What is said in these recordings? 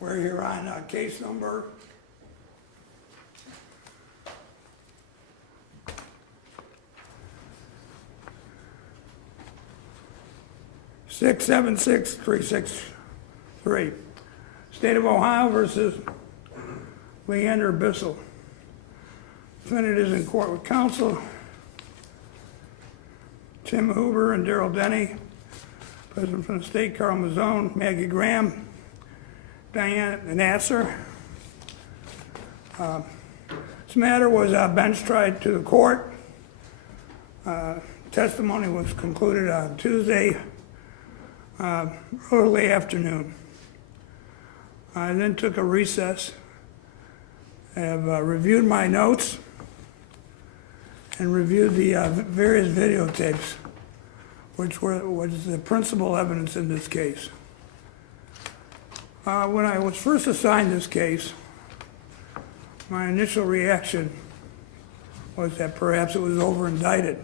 We're here on case number 676-363. State of Ohio versus Leander Bissell. Defendant is in court with counsel. Tim Huber and Darrell Denny. President from the state, Carl Mazzone, Maggie Graham, Diane Nasser. This matter was bench tried to the court. Testimony was concluded on Tuesday, early afternoon. I then took a recess. I have reviewed my notes and reviewed the various videotapes, which was the principal evidence in this case. When I was first assigned this case, my initial reaction was that perhaps it was over-indicted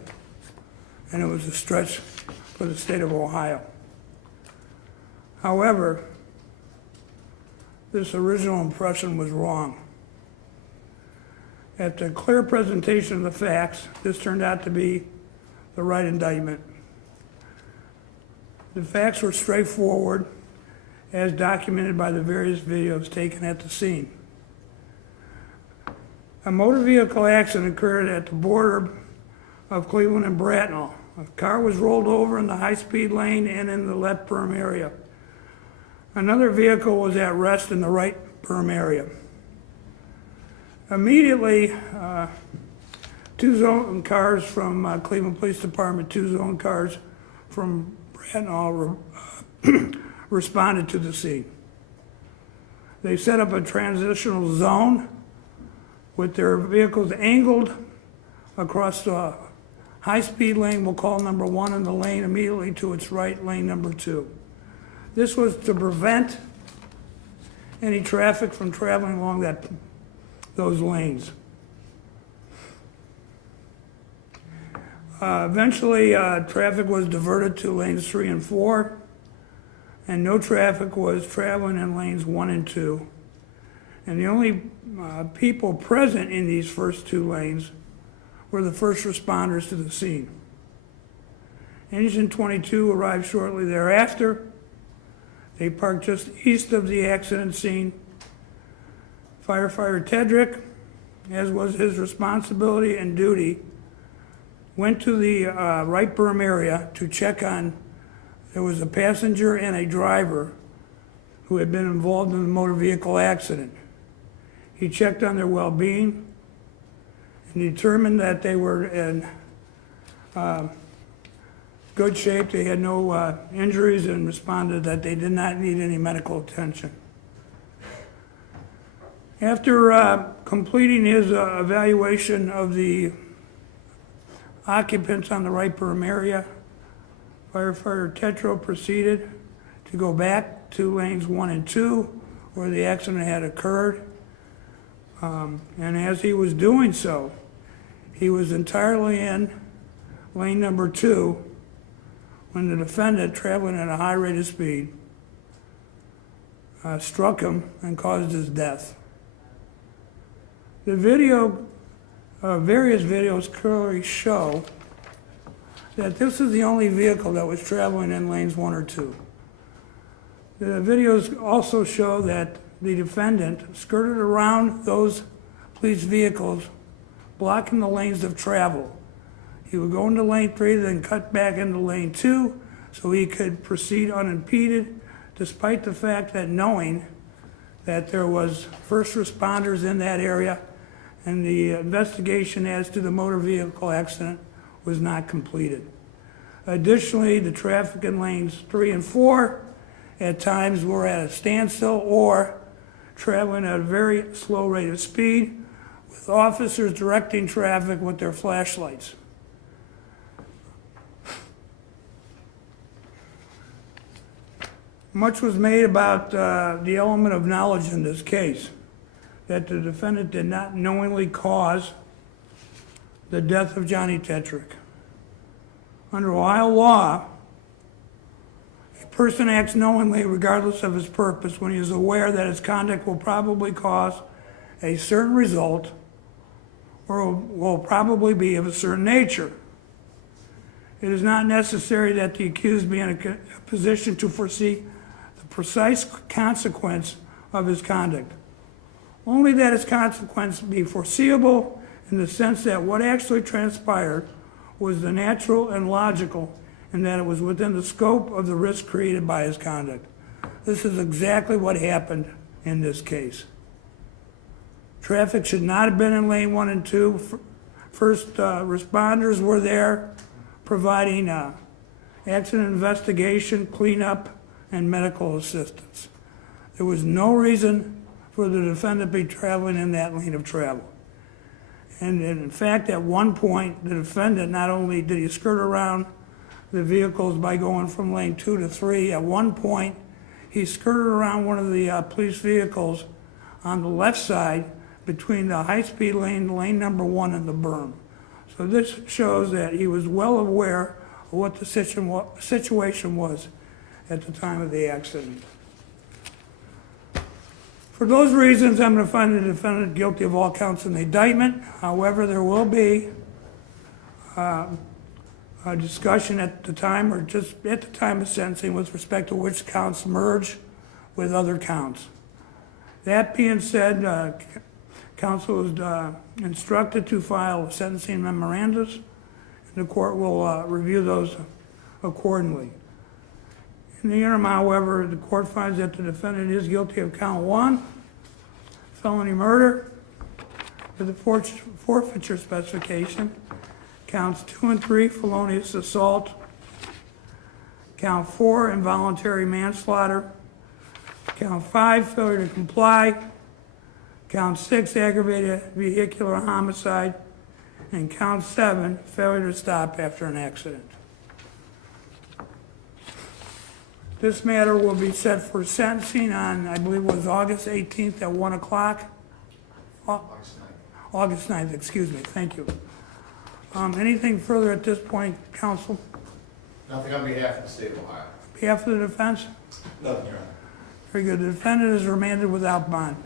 and it was a stretch for the state of Ohio. However, this original impression was wrong. After a clear presentation of the facts, this turned out to be the right indictment. The facts were straightforward, as documented by the various videos taken at the scene. A motor vehicle accident occurred at the border of Cleveland and Bracknell. A car was rolled over in the high-speed lane and in the left berm area. Another vehicle was at rest in the right berm area. Immediately, two zone cars from Cleveland Police Department, two zone cars from Bracknell responded to the scene. They set up a transitional zone with their vehicles angled across the high-speed lane, we'll call number 1, and the lane immediately to its right, lane number 2. This was to prevent any traffic from traveling along those lanes. Eventually, traffic was diverted to lanes 3 and 4, and no traffic was traveling in lanes 1 and 2. And the only people present in these first two lanes were the first responders to the scene. Engine 22 arrived shortly thereafter. They parked just east of the accident scene. Firefighter Tetrick, as was his responsibility and duty, went to the right berm area to check on. There was a passenger and a driver who had been involved in the motor vehicle accident. He checked on their well-being and determined that they were in good shape. They had no injuries and responded that they did not need any medical attention. After completing his evaluation of the occupants on the right berm area, Firefighter Tetrick proceeded to go back to lanes 1 and 2 where the accident had occurred. And as he was doing so, he was entirely in lane number 2 when the defendant, traveling at a high rate of speed, struck him and caused his death. The various videos clearly show that this is the only vehicle that was traveling in lanes 1 or 2. The videos also show that the defendant skirted around those police vehicles, blocking the lanes of travel. He would go into lane 3, then cut back into lane 2, so he could proceed unimpeded, despite the fact that knowing that there was first responders in that area and the investigation as to the motor vehicle accident was not completed. Additionally, the traffic in lanes 3 and 4 at times were at a standstill or traveling at a very slow rate of speed, with officers directing traffic with their flashlights. Much was made about the element of knowledge in this case, that the defendant did not knowingly cause the death of Johnny Tetrick. Under Ohio law, A person acts knowingly regardless of his purpose when he is aware that his conduct will probably cause a certain result or will probably be of a certain nature. It is not necessary that the accused be in a position to foresee the precise consequence of his conduct. Only that his consequence be foreseeable in the sense that what actually transpired was the natural and logical, and that it was within the scope of the risk created by his conduct. This is exactly what happened in this case. Traffic should not have been in lane 1 and 2. First responders were there providing accident investigation, cleanup, and medical assistance. There was no reason for the defendant to be traveling in that lane of travel. And in fact, at one point, the defendant, not only did he skirt around the vehicles by going from lane 2 to 3, at one point, he skirted around one of the police vehicles on the left side between the high-speed lane, lane number 1, and the berm. So this shows that he was well aware of what the situation was at the time of the accident. For those reasons, I'm going to find the defendant guilty of all counts in the indictment. However, there will be a discussion at the time, or just at the time of sentencing, with respect to which counts merge with other counts. That being said, counsel is instructed to file sentencing memorandums, and the court will review those accordingly. In the interim, however, the court finds that the defendant is guilty of count 1, felony murder, with a forfeiture specification, counts 2 and 3, felonious assault, count 4, involuntary manslaughter, count 5, failure to comply, count 6, aggravated vehicular homicide, and count 7, failure to stop after an accident. This matter will be set for sentencing on, I believe it was August 18th at 1 o'clock. August 9th, excuse me, thank you. Anything further at this point, counsel? Nothing on behalf of the state of Ohio. Behalf of the defense? Nothing, Your Honor. Very good. The defendant is remanded without bond.